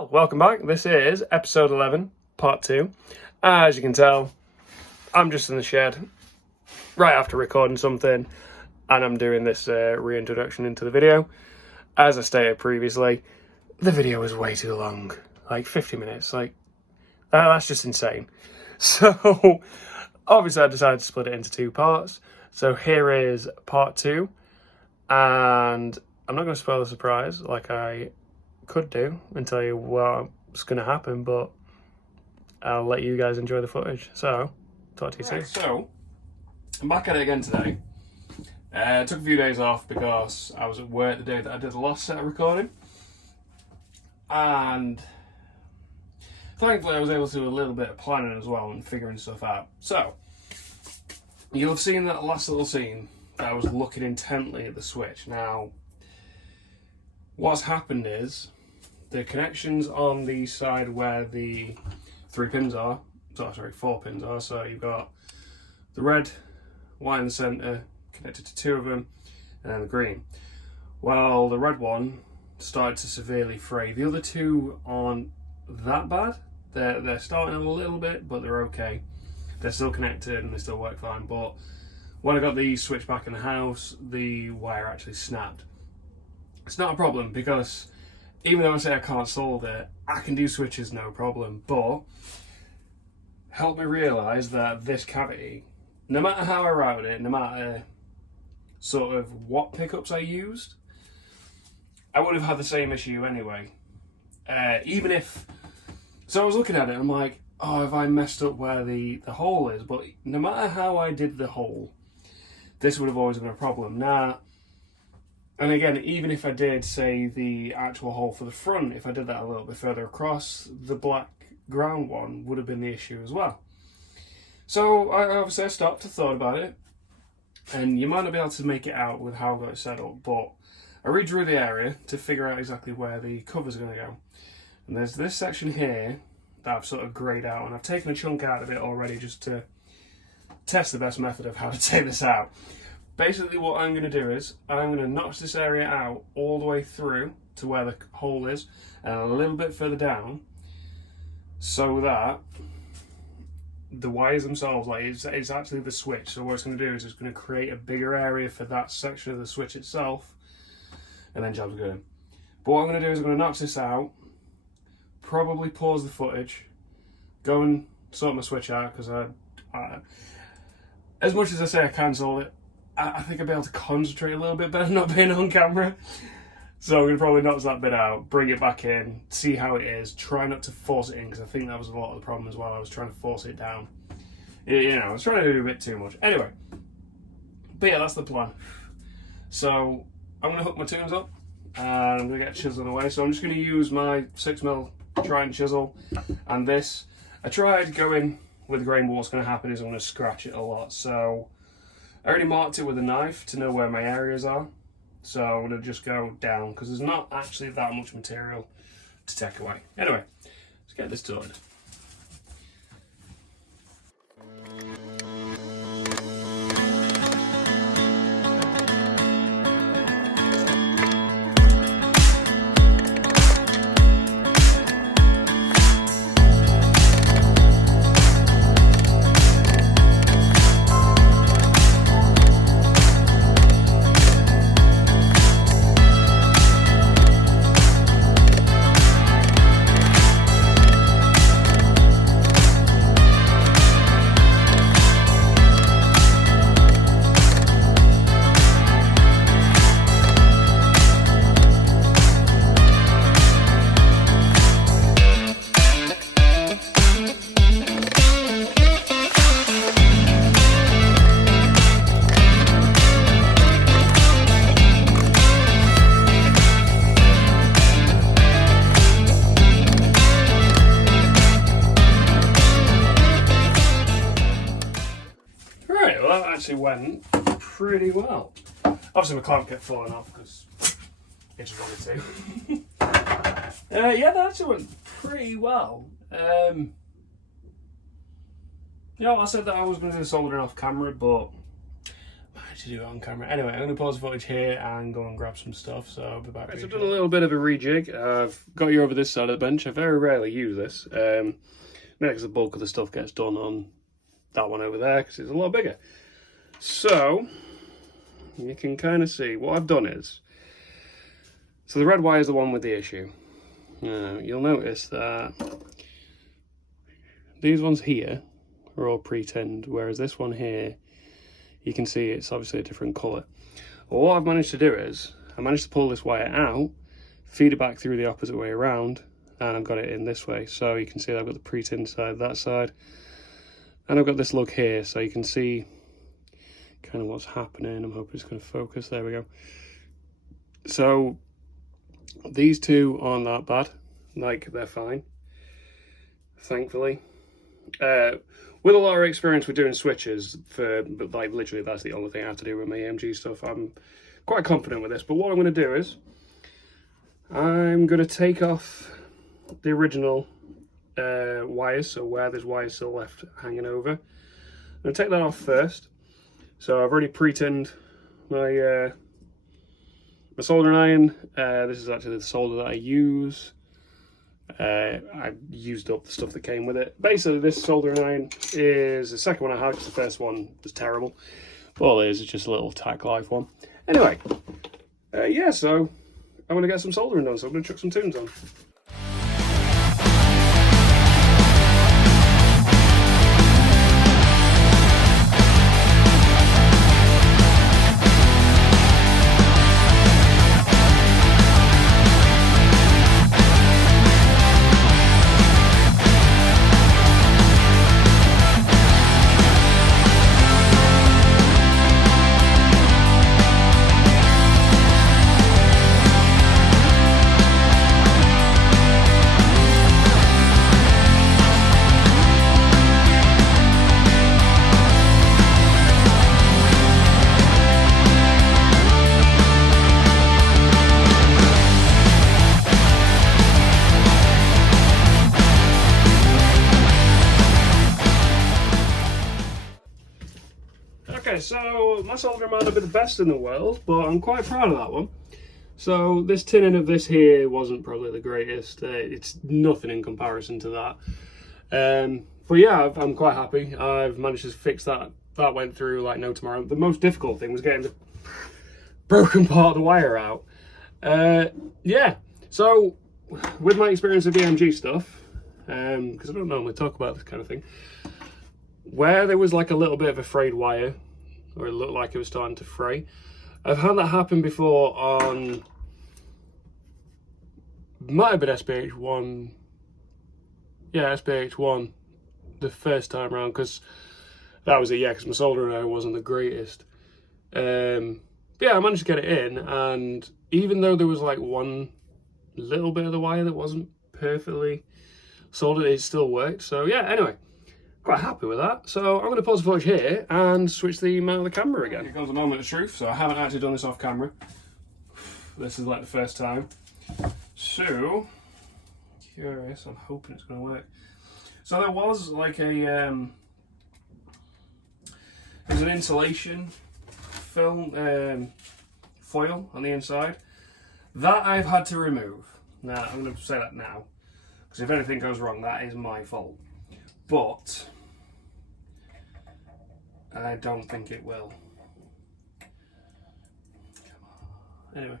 Well, welcome back. This is episode 11, part 2. As you can tell, I'm just in the shed right after recording something, and I'm doing this reintroduction into the video. As I stated previously, the video was way too long, like 50 minutes. That's just insane. So, obviously I decided to split it into 2 parts. So here is part 2, and I'm not going to spoil the surprise like I could do and tell you what's going to happen, but I'll let you guys enjoy the footage. So, talk to you soon. So, I'm back at it again today. I took a few days off because I was at work the day that I did the last set of recording, and thankfully I was able to do a little bit of planning as well and figuring stuff out. So, you'll have seen that last little scene that I was looking intently at the switch. Now, what's happened is the connections on the side where the 4 pins are, so you've got the red, white in the centre, connected to 2 of them, and then the green. Well, the red one started to severely fray. The other 2 aren't that bad. They're starting a little bit, but they're okay. They're still connected and they still work fine, but when I got the switch back in the house, the wire actually snapped. It's not a problem because even though I say I can't solve it, I can do switches no problem, but help me realise that this cavity, no matter how I routed it, no matter sort of what pickups I used, I would have had the same issue anyway. Even if, so I was looking at it and I'm like, oh, have I messed up where the hole is? But no matter how I did the hole, this would have always been a problem. Now, and again, even if I did, say, the actual hole for the front, if I did that a little bit further across, the black ground one would have been the issue as well. So, I stopped and thought about it, and you might not be able to make it out with how I got it set up, but I redrew the area to figure out exactly where the cover's going to go. And there's this section here that I've sort of greyed out, and I've taken a chunk out of it already just to test the best method of how to take this out. Basically what I'm going to do is I'm going to notch this area out all the way through to where the hole is and a little bit further down, so that the wires themselves, like it's actually the switch. So what it's going to do is it's going to create a bigger area for that section of the switch itself, and then job's good. But what I'm going to do is I'm going to notch this out, probably pause the footage, go and sort my switch out, because as much as I say I can solve it, I think I'll be able to concentrate a little bit better not being on camera. So I'm going to probably notch that bit out, bring it back in, see how it is, try not to force it in, because I think that was a lot of the problem as well. I was trying to force it down. You know, I was trying to do a bit too much. Anyway, but yeah, that's the plan. So I'm going to hook my tunes up, and I'm going to get chiseling away. So I'm just going to use my 6mm Trident chisel, and this. I tried going with grain, but what's going to happen is I'm going to scratch it a lot. So I already marked it with a knife to know where my areas are. So I'm going to just go down because there's not actually that much material to take away. Anyway, let's get this done. Actually went pretty well. Obviously my clamp kept falling off because it just wanted to. Yeah, that actually went pretty well. You know, I said that I was going to do the soldering off camera, but my to do it on camera. Anyway, I'm going to pause the footage here and go and grab some stuff, so I'll be back. Right, so I've done a little bit of a rejig. I've got you over this side of the bench. I very rarely use this. Because the bulk of the stuff gets done on that one over there because it's a lot bigger. So you can kind of see what I've done is, so the red wire is the one with the issue. You'll notice that these ones here are all pre-tinned, whereas this one here, you can see it's obviously a different colour. Well, what I've managed to do is, I managed to pull this wire out, feed it back through the opposite way around, and I've got it in this way. So you can see I've got the pre-tinned side, that side, and I've got this lug here, so you can see kind of what's happening. I'm hoping it's going to focus. There we go. So these two aren't that bad, like they're fine, thankfully. With a lot of experience with doing switches, but like literally that's the only thing I have to do with my AMG stuff, I'm quite confident with this. But what I'm going to do is, I'm going to take off the original wires, so where there's wires still left hanging over. I'm going to take that off first. So I've already pre-tinned my my soldering iron. This is actually the solder that I use. I used up the stuff that came with it. Basically, this soldering iron is the second one I had because the first one was terrible. But all it is just a little tack life one. Anyway, yeah, so I'm going to get some soldering done, so I'm going to chuck some tunes on. Okay, so my soldering might not be the best in the world, but I'm quite proud of that one. So this tinning of this here wasn't probably the greatest. It's nothing in comparison to that. But yeah, I'm quite happy. I've managed to fix that. That went through like no tomorrow. The most difficult thing was getting the broken part of the wire out. Yeah, so with my experience of AMG stuff, because I don't normally talk about this kind of thing, where there was like a little bit of a frayed wire, or it looked like it was starting to fray. I've had that happen before on, might have been SPH1, yeah, SPH1, the first time around, because that was it, yeah, because my soldering iron wasn't the greatest. Yeah, I managed to get it in, and even though there was like one little bit of the wire that wasn't perfectly soldered, it still worked. So yeah, anyway, quite happy with that. So I'm going to pause the footage here and switch the mount of the camera again. Here comes the moment of truth. So I haven't actually done this off camera. This is like the first time. So, curious, I'm hoping it's going to work. So there was like a, there's an insulation film, foil on the inside. That I've had to remove. Now, I'm going to say that now, because if anything goes wrong, that is my fault. But I don't think it will. Come on. Anyway.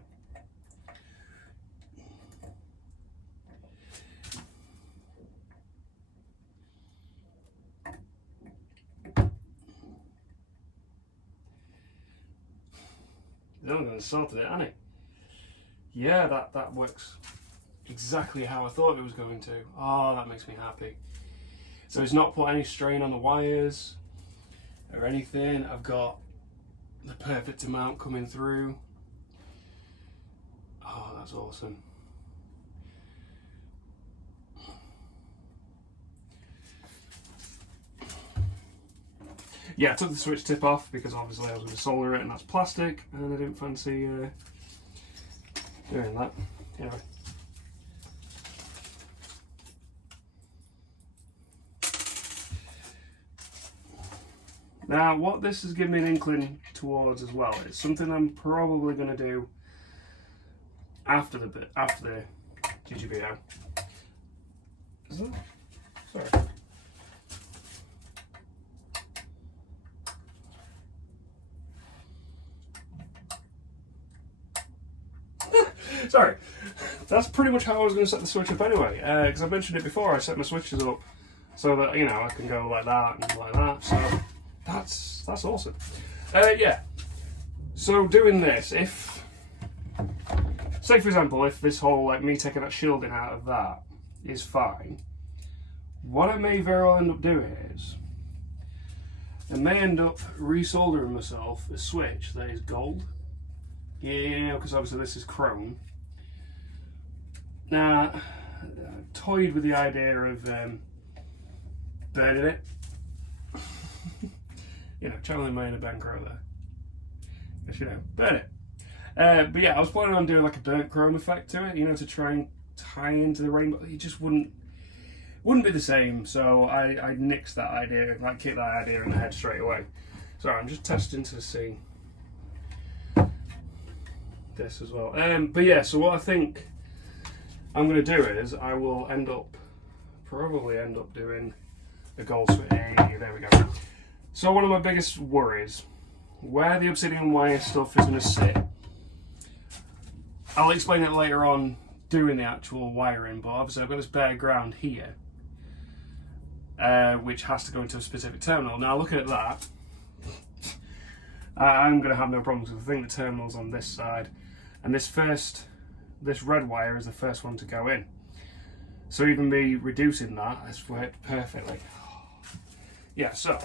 He's only going to sort it, hasn't he? Yeah, that works exactly how I thought it was going to. Oh, that makes me happy. So it's not put any strain on the wires or anything. I've got the perfect amount coming through. Oh, that's awesome. Yeah, I took the switch tip off because obviously I was going to solder it and that's plastic, and I didn't fancy doing that. Anyway. Now, what this has given me an inkling towards as well, it's something I'm probably going to do after the GGBO. Is that? Sorry. Sorry. That's pretty much how I was going to set the switch up anyway, because I mentioned it before. I set my switches up so that, you know, I can go like that and like that. So that's awesome. Yeah. So doing this, if, say for example, if this whole, like me taking that shielding out of that is fine, what I may very well end up doing is I may end up resoldering myself a switch that is gold. Yeah, because obviously this is chrome. Now, I toyed with the idea of burning it. You know, channeling my inner bankroll there. Guess, you know, burn it. But yeah, I was planning on doing like a burnt chrome effect to it, you know, to try and tie into the rainbow. It just wouldn't be the same. So I nixed that idea, like kicked that idea in the head straight away. So I'm just testing to see this as well. But yeah, so what I think I'm going to do is I will probably end up doing a gold switch. Hey, there we go. So one of my biggest worries, where the ObsidianWire stuff is going to sit, I'll explain it later on doing the actual wiring, but obviously I've got this bare ground here, which has to go into a specific terminal. Now looking at that, I'm going to have no problems because I think the terminal's on this side, and this red wire is the first one to go in. So even me reducing that has worked perfectly. Yeah, so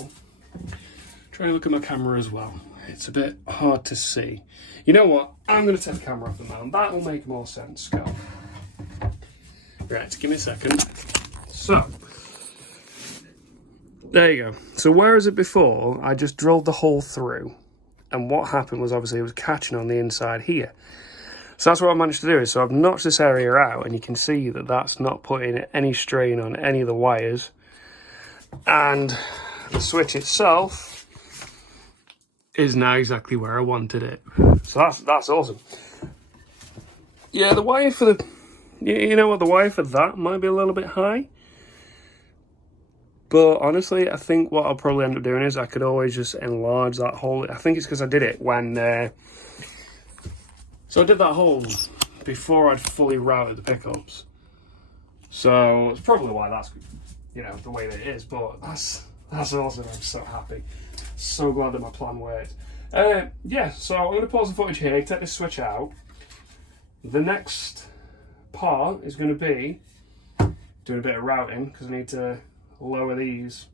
try to look at my camera as well. It's a bit hard to see. You know what? I'm going to take the camera off the mount. That will make more sense. Go. Right, give me a second. So there you go. So whereas it before, I just drilled the hole through, and what happened was obviously it was catching on the inside here. So that's what I managed to do is, so I've notched this area out, and you can see that that's not putting any strain on any of the wires. And the switch itself is now exactly where I wanted it. So that's awesome. Yeah, the wire for the, you know what, the wire for that might be a little bit high. But honestly, I think what I'll probably end up doing is I could always just enlarge that hole. I think it's because I did it when, so I did that hole before I'd fully routed the pickups. So it's probably why that's, you know, the way that it is. But that's awesome. I'm so happy. So glad that my plan worked. Yeah, so I'm going to pause the footage here, take this switch out. The next part is going to be doing a bit of routing because I need to lower these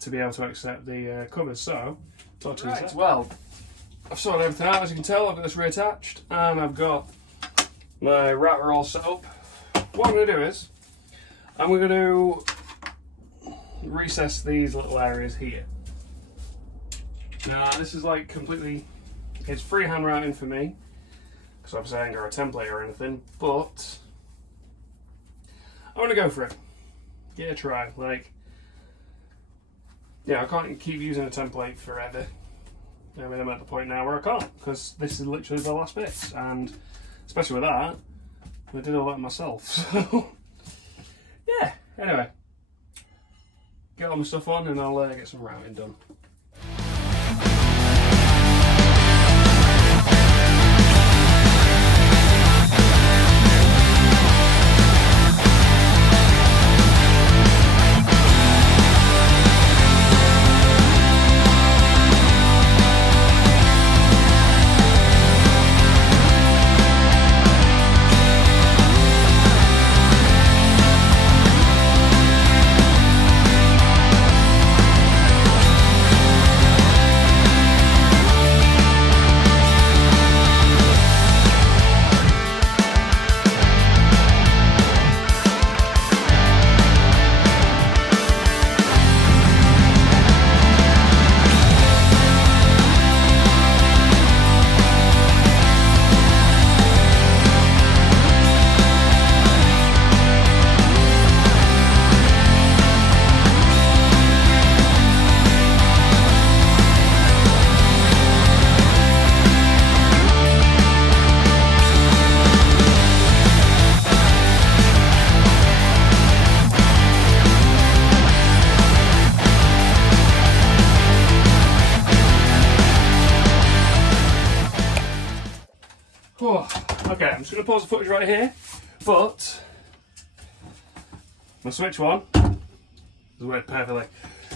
to be able to accept the covers. So, talk to you in a sec. Well, I've sorted everything out, as you can tell. I've got this reattached and I've got my router all set up. What I'm going to do is I'm going to recess these little areas here. Now this is like completely, it's freehand routing for me because obviously I ain't got a template or anything, but I'm going to go for it. Give it a try. Like, yeah, I can't keep using a template forever. I mean, I'm at the point now where I can't, because this is literally the last bits, and especially with that, I did all that myself. So, yeah. Anyway, get all my stuff on, and I'll get some routing done. Okay, I'm just going to pause the footage right here, but my switch one has worked perfectly.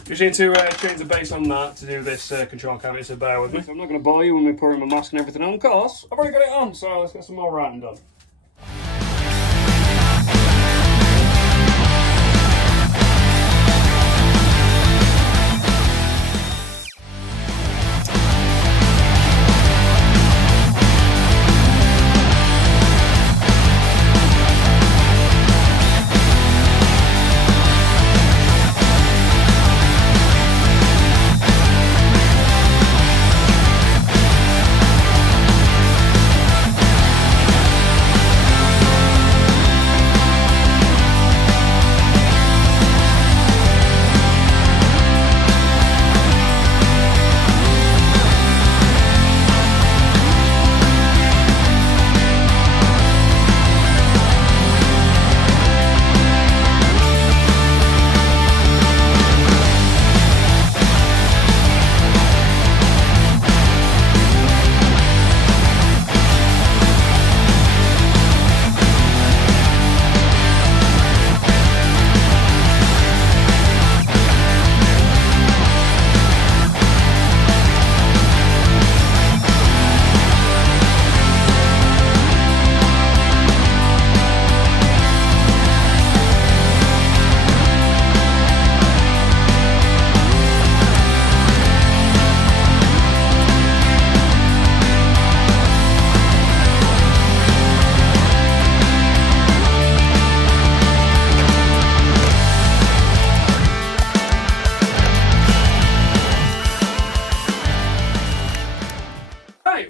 Just need to change the base on that to do this control cavity, so bear with me. I'm not going to bore you when we're pouring my mask and everything on, of course. I've already got it on, so let's get some more writing done.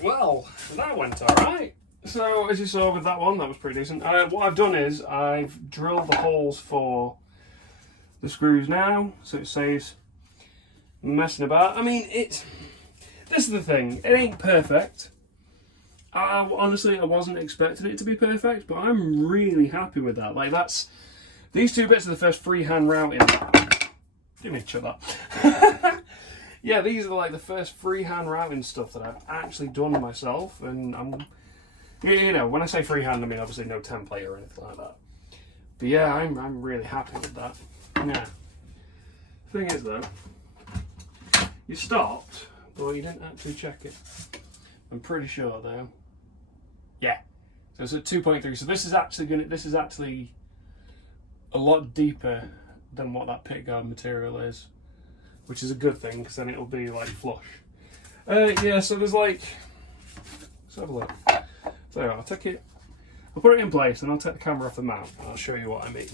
Well, that went alright. So, as you saw with that one, that was pretty decent. What I've done is, I've drilled the holes for the screws now, so it saves messing about. I mean, this is the thing, it ain't perfect. Honestly, I wasn't expecting it to be perfect, but I'm really happy with that. Like, these two bits are the first freehand routing. Give me a shut up. Yeah, these are like the first freehand routing stuff that I've actually done myself, and you know, when I say freehand, I mean obviously no template or anything like that. But yeah, I'm really happy with that. Yeah. Thing is though, you stopped, but you didn't actually check it. I'm pretty sure though. Yeah. So it's at 2.3. So this is actually a lot deeper than what that pickguard material is, which is a good thing because then it'll be like flush. Yeah, so there's like, let's have a look. So I'll take it, I'll put it in place and I'll take the camera off the mount and I'll show you what I mean.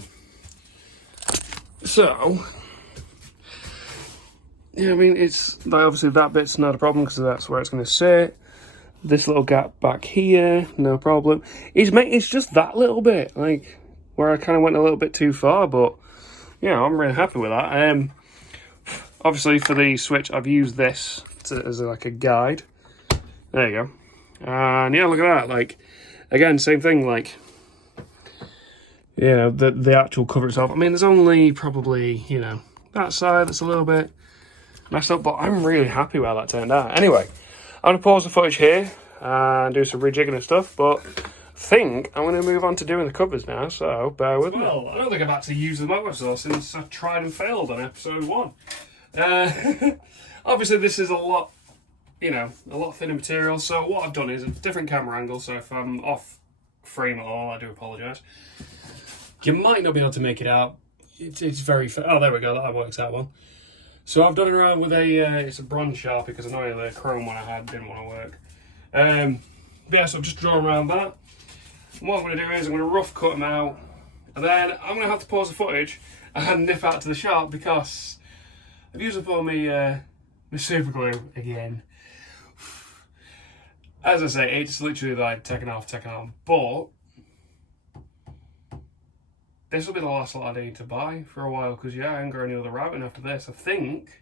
So, yeah, I mean, it's like obviously that bit's not a problem because that's where it's going to sit. This little gap back here, no problem. It's just that little bit, like where I kind of went a little bit too far, but yeah, I'm really happy with that. Obviously for the switch, I've used this as like a guide. There you go. And yeah, look at that. Like, again, same thing. Like, you know, the actual cover itself. I mean, there's only probably, you know, that side that's a little bit messed up, but I'm really happy with how that turned out. Anyway, I'm gonna pause the footage here and do some rejigging and stuff, but I think I'm going to move on to doing the covers now, so bear with me. Well, I don't think I've actually used the Moto-Saw since I tried and failed on episode 1. Obviously this is a lot, you know, a lot thinner material, so what I've done is a different camera angle, so if I'm off frame at all, I do apologise. You might not be able to make it out. It's very, oh there we go, that works out well. So I've done it around with it's a bronze Sharpie because I know the chrome one I had didn't want to work. But yeah, so I've just drawn around that. And what I'm going to do is I'm going to rough cut them out, and then I'm going to have to pause the footage and nip out to the shop because I've used up all my super glue again. As I say, it's literally like taken off, but this will be the last lot I need to buy for a while because yeah, I ain't got any other routing after this. I think,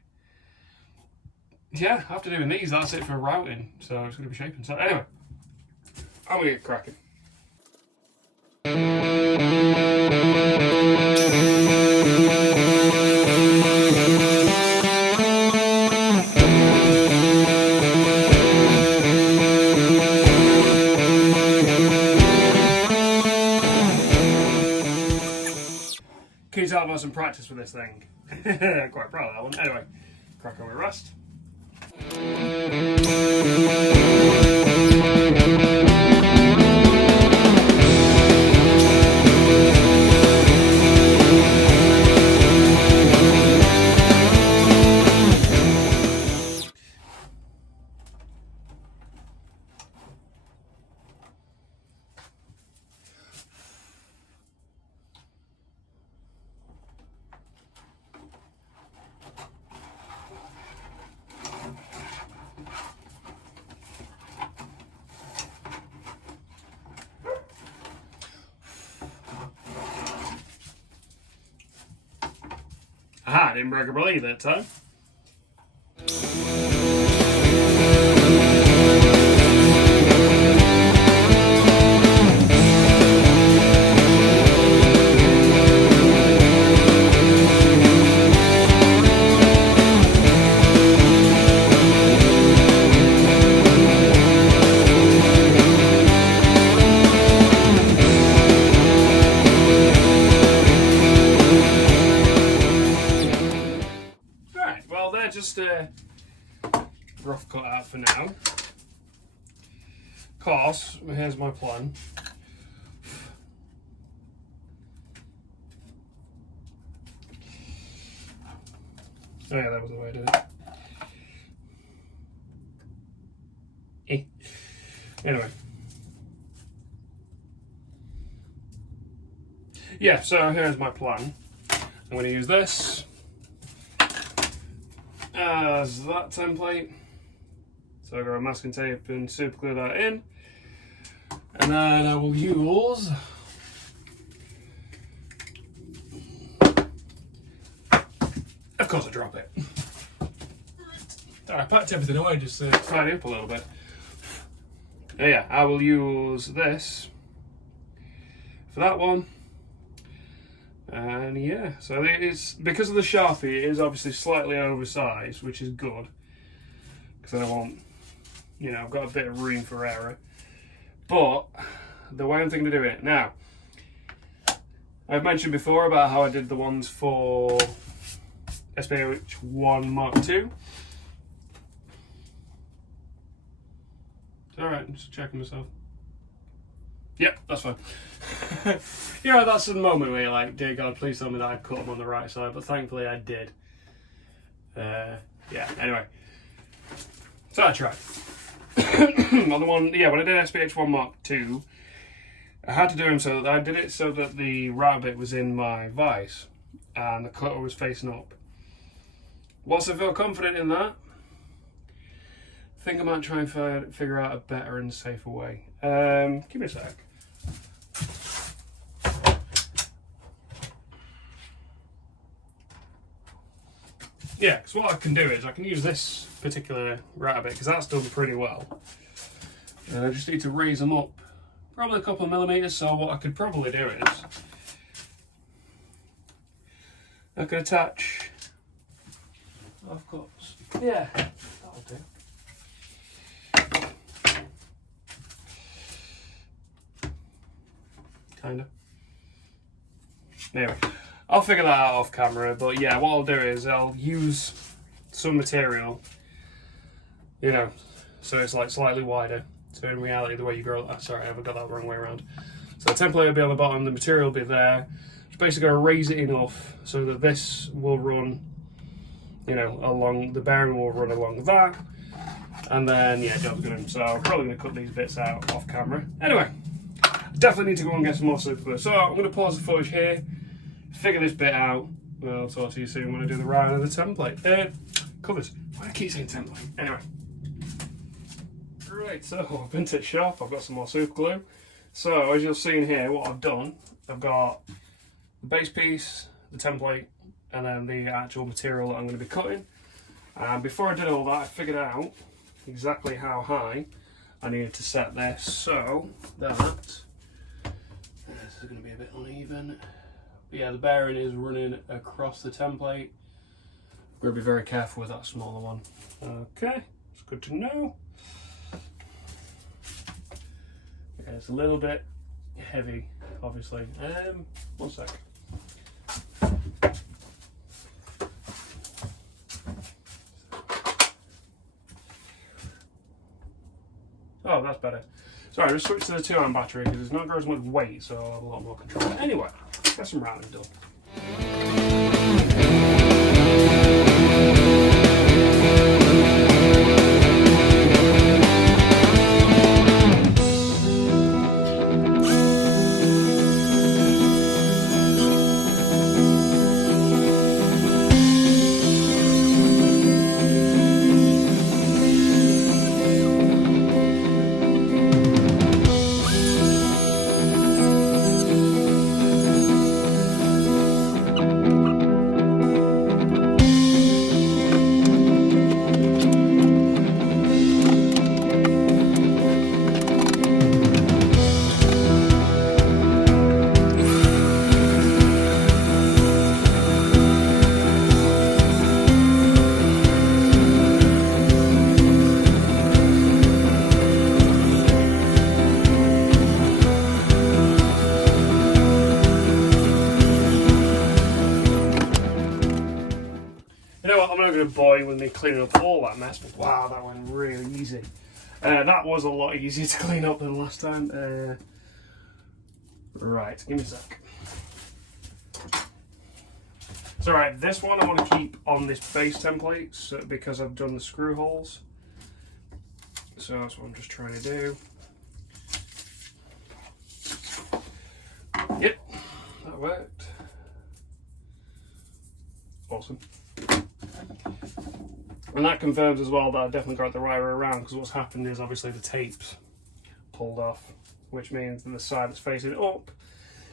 yeah, after doing these, that's it for routing, so it's going to be shaping. So anyway, I'm going to get cracking. Can you tell I've had some practice with this thing? Quite proud of that one. Anyway, crack on with rust. Aha, I didn't break a blade that time. Just a rough cut out for now. Of course, here's my plan. Oh yeah, that was the way I did it. Anyway. Yeah, so here's my plan. I'm going to use this as that template. So I've got a masking tape and super glue that in. And then I will use of course I drop it. I packed everything away just to tidy up a little bit. Yeah, I will use this for that one. And yeah, so it's because of the Sharpie, it is obviously slightly oversized, which is good. Because I want, you know, I've got a bit of room for error. But the way I'm thinking to do it now, I've mentioned before about how I did the ones for SPH1 Mark II. It's alright, I'm just checking myself. Yep, that's fine. You know, that's the moment where you're like, dear God, please tell me that I cut them on the right side, but thankfully I did. Yeah, anyway. So I tried. On the one, yeah, when I did SPH1 Mark II, I had to do them so that I did it so that the right bit was in my vise and the cutter was facing up. Once I feel confident in that, I think I might try and figure out a better and safer way. Give me a sec. Yeah, because what I can do is I can use this particular router bit because that's done pretty well. And I just need to raise them up probably a couple of millimeters. So what I could probably do is I could attach, of course, yeah, that'll do. Kinda. Anyway, I'll figure that out off camera, but yeah, what I'll do is I'll use some material, you know, so it's like slightly wider. So in reality, the way you grow, sorry, I've got that the wrong way around. So the template will be on the bottom, the material will be there. Just basically gonna raise it enough so that this will run, you know, along, the bearing will run along that. And then, yeah, job's good. So I'm probably gonna cut these bits out off camera. Anyway, definitely need to go and get some more super glue. So I'm gonna pause the footage here, figure this bit out. I'll talk to you soon when I do the round of the template. Covers. Why do I keep saying template? Anyway. Right, so I've been to the shop, I've got some more super glue. So as you'll see in here, what I've done, I've got the base piece, the template, and then the actual material that I'm going to be cutting. And before I did all that, I figured out exactly how high I needed to set this, so that this is going to be a bit uneven. But yeah, the bearing is running across the template. I'm going to be very careful with that smaller one. Okay, it's good to know. Yeah, it's a little bit heavy, obviously. One sec. that's better. Sorry, I just switched to the 2-amp battery because it's not got as much weight, so I'll have a lot more control. Anyway, get some rounding done. Boy with me cleaning up all that mess, but wow, that went really easy. That was a lot easier to clean up than last time. Right, give me a sec. So right, this one I want to keep on this base template because I've done the screw holes. So that's what I'm just trying to do. Yep, that worked. Awesome. And that confirms as well that I've definitely got the right way around, because what's happened is obviously the tape's pulled off, which means that the side that's facing up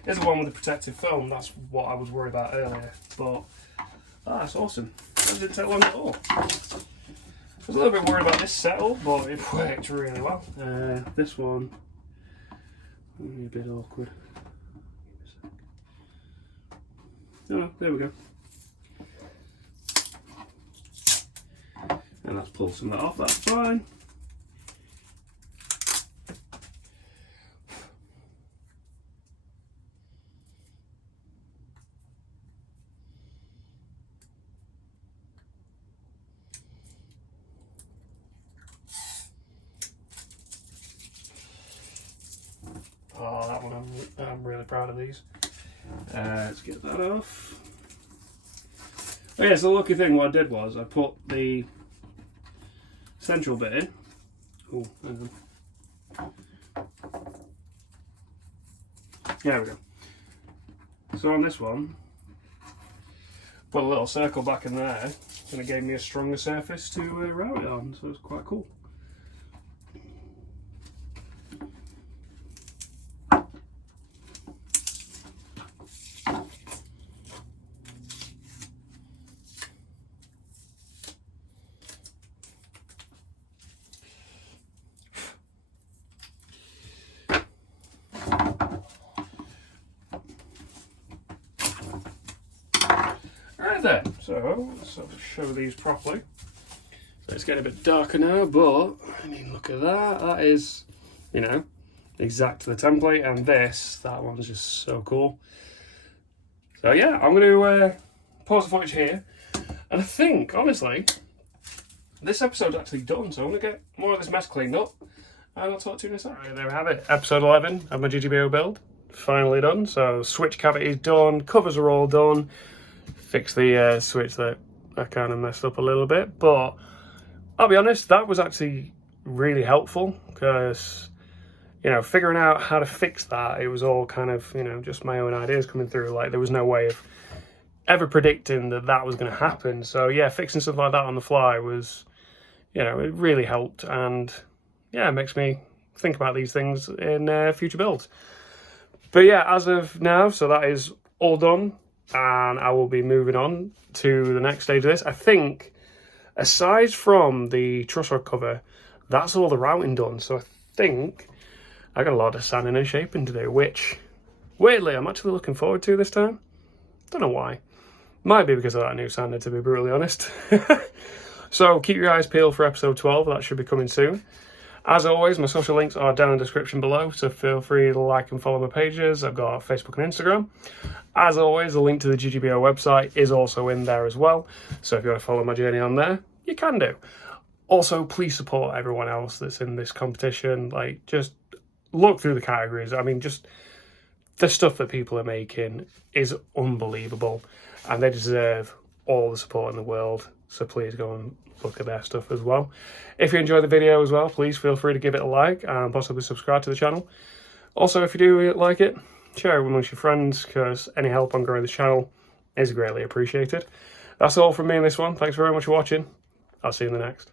is the one with the protective foam. That's what I was worried about earlier. But that's awesome. That didn't take long at all. I was a little bit worried about this setup, but it worked really well. This one, a bit awkward. Oh, there we go. And let's pull some of that off, that's fine. Oh, that one, I'm really proud of these. Let's get that off. Oh yeah, so the lucky thing what I did was I put the central bit in. Oh, hang on. There we go. So on this one, put a little circle back in there, and it gave me a stronger surface to route it on, so it's quite cool. There, so let's show these properly. So it's getting a bit darker now, but I mean, look at that. That is, you know, exact to the template, and that one's just so cool. So yeah, I'm going to pause the footage here, and I think, honestly, this episode's actually done, so I'm going to get more of this mess cleaned up, and I'll talk to you in a sec. Right, there we have it, episode 11 of my GGBO build, finally done. So switch cavity is done, covers are all done. Fix the switch that I kind of messed up a little bit, but I'll be honest, that was actually really helpful, because, you know, figuring out how to fix that, it was all kind of, you know, just my own ideas coming through. Like, there was no way of ever predicting that that was going to happen. So yeah, fixing something like that on the fly was, you know, it really helped, and yeah, it makes me think about these things in future builds. But yeah, as of now, so that is all done, and I will be moving on to the next stage of this. I think, aside from the truss rod cover, that's all the routing done. So I think I got a lot of sanding and shaping to do, which, weirdly, I'm actually looking forward to this time. Don't know why. Might be because of that new sander, to be brutally honest. So keep your eyes peeled for episode 12. That should be coming soon. As always, my social links are down in the description below, so feel free to like and follow my pages. I've got Facebook and Instagram. As always, the link to the GGBO website is also in there as well, so if you want to follow my journey on there, you can do. Also, please support everyone else that's in this competition. Like, just look through the categories. I mean, just the stuff that people are making is unbelievable, and they deserve all the support in the world. So please go and look at their stuff as well. If you enjoyed the video as well, please feel free to give it a like and possibly subscribe to the channel. Also, if you do like it, share it amongst your friends, because any help on growing this channel is greatly appreciated. That's all from me in this one. Thanks very much for watching. I'll see you in the next.